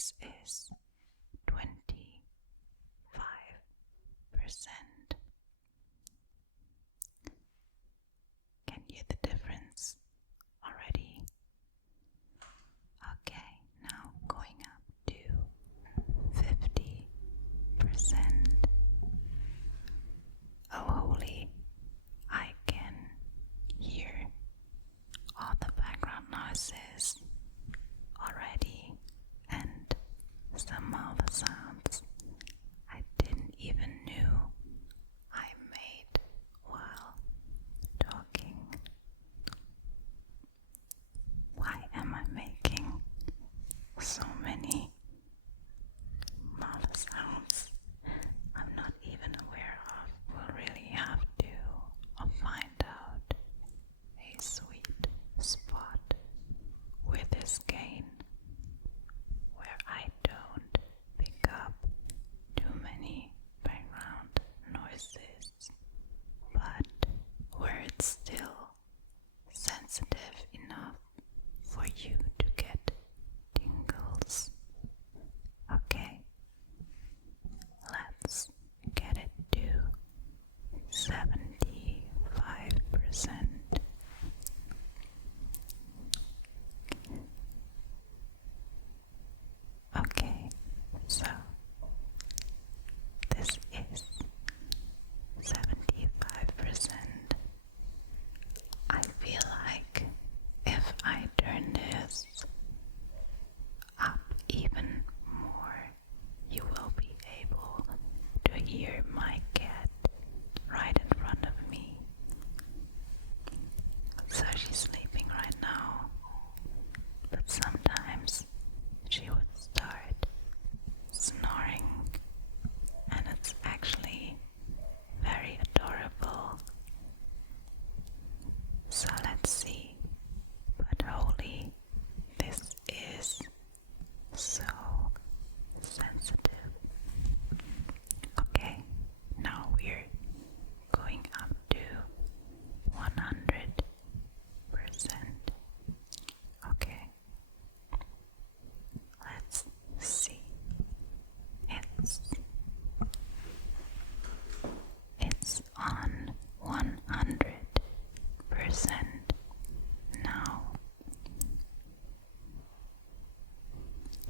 this is 25%. Can you hear the difference already? Okay, now going up to 50%. Oh, holy, I can hear all the background noises already and some mouth sounds I didn't even knew I made while talking. Why am I making so many mouth sounds I'm not even aware of? We'll really have to find out a sweet spot with this gain where I don't pick up too many background noises, but where it's still sensitive enough for you to get tingles. Okay, let's get it to 75%. Okay, so this is 75%. I feel like if I turn this up even more, you will be able to hear my cat right in front of me. So she's sleeping right now, but sometimes she would start snoring, and it's actually very adorable. So let's see. But holy, this is so sensitive. Okay, now we're going up to 100%. Okay, let's see. It's on 100% now.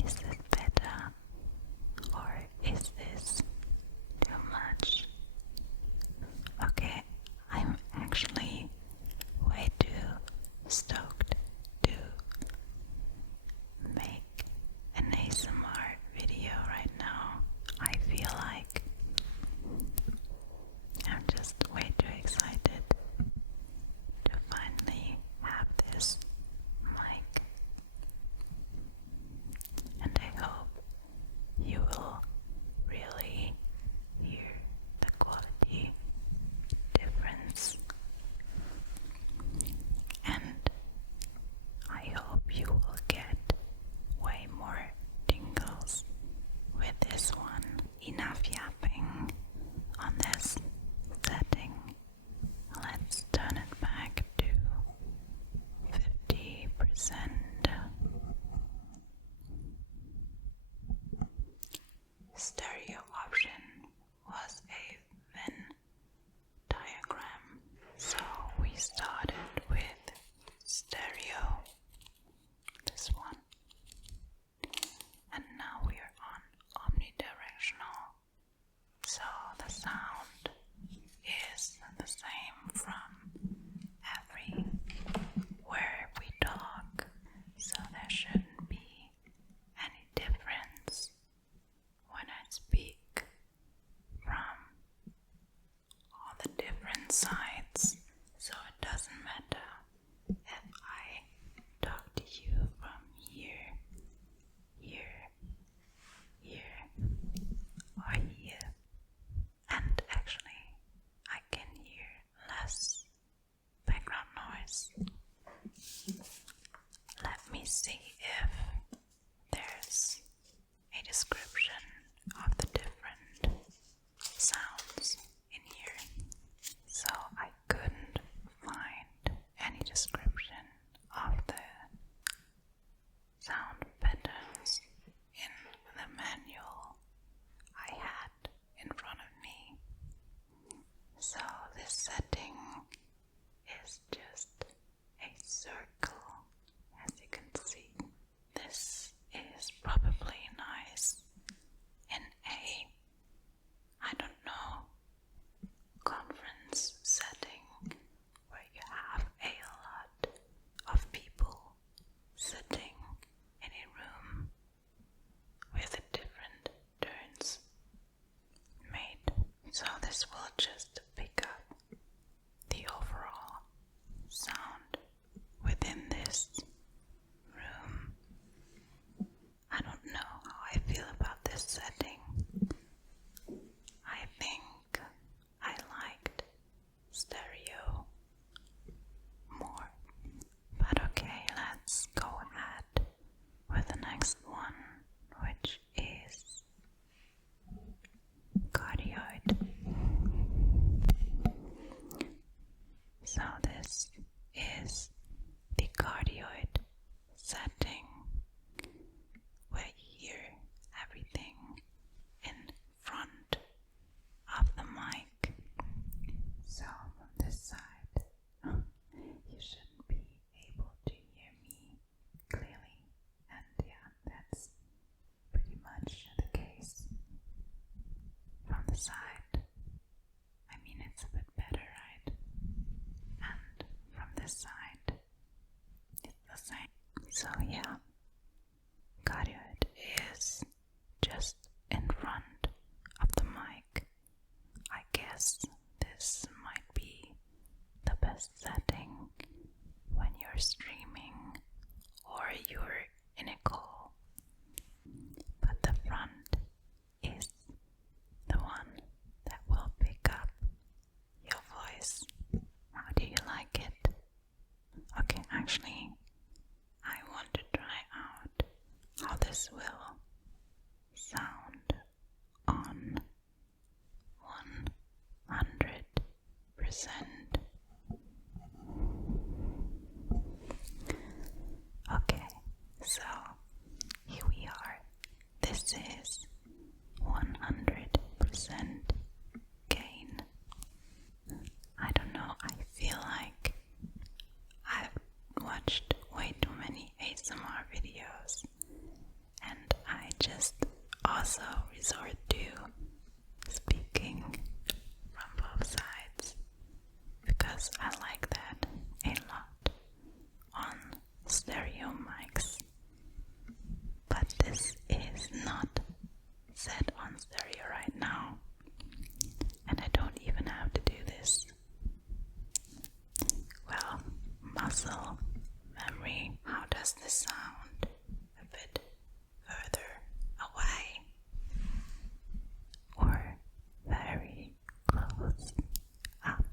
Is this better, or is this too much? Okay, I'm actually way too stoked to make an ASMR video right now. I feel like I'm just way too excited to finally have this mic, and I hope you will really hear the quality difference, and I hope you will get way more tingles with this one. Enough yapping on this setting. Let's turn it back to 50%. Stereo option was a Venn diagram, so we started with stereo, this one, and now we are on omnidirectional, so the sound is the same from everywhere we talk, so there shouldn't be any difference when I speak from all the different sides, so it doesn't matter if I talk to you from here, here, or here. And actually, I can hear less background noise. Let me see if there's a description of the different sounds in here. So I couldn't find any description of the sound patterns in So yeah, cardiot is just in front of the mic. I guess this might be the best setting when you're streaming or you're in a call. But the front is the one that will pick up your voice. How do you like it? Okay, actually, I want to try out how this will sound on 100%. Okay, so here we are. This is 100% gain. I don't know, I feel like I've watched way too many ASMR videos and I just also resort to speaking from both sides because I like that a lot on stereo mics. But this is not set on stereo right now, and I don't even have to do this. Well, muscle memory, how does this sound? A bit further away or very close up?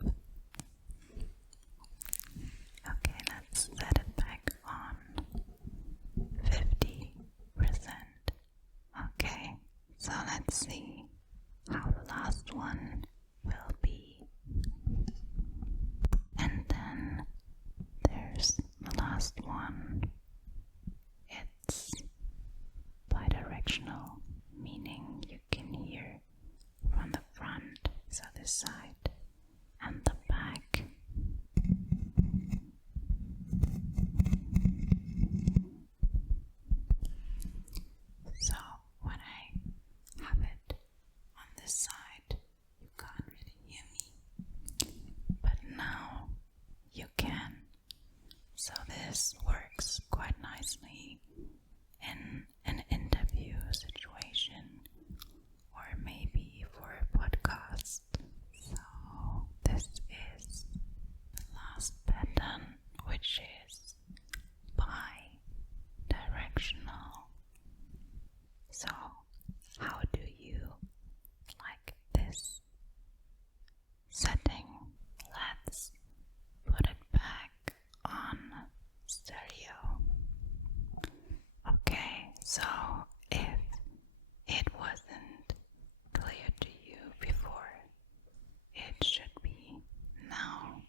Okay, let's set it back on 50%. Okay, so let's see how the last one will be. And then there's the last one. It's bidirectional, meaning you can hear from the front, so this side, and the back. So when I have it on this side, you can't really hear me, but now you can. So this works quite nicely in an interview situation or maybe for a podcast. So this is the last pattern, which is bi-directional. So how do you like this setting? Let's put it back on stereo. Okay, so if it wasn't clear to you before, it should be now.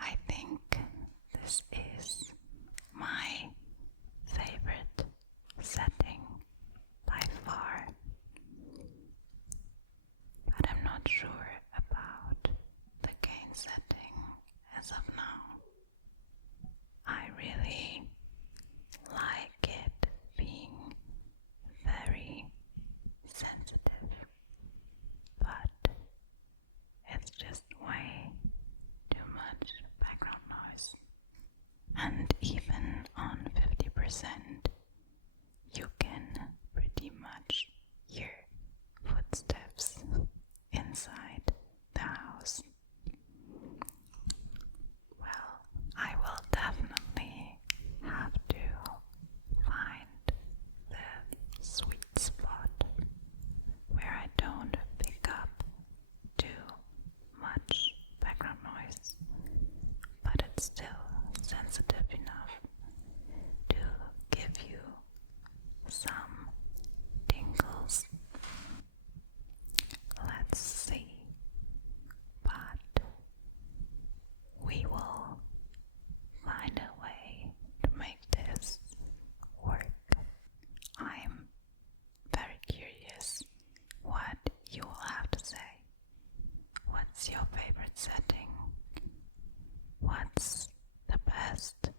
I think this is my favorite setting by far, but I'm not sure about the gain setting as of now. I really like it being very sensitive, but it's just way too much background noise. And even on 50%, you can pretty much hear footsteps inside the house. Well, I will definitely have to find the sweet spot where I don't pick up too much background noise, but it's still sensitive enough to give you some tingles. Let's see, but we will find a way to make this work. I'm very curious what you will have to say. What's your favorite setting? What's the best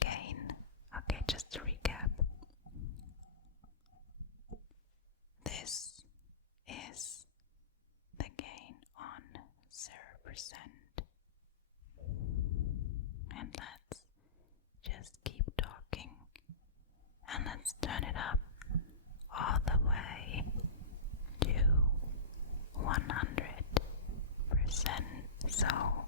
gain? Okay, just to recap. This is the gain on 0%. And let's just keep talking just turn it up all the way to 100%. So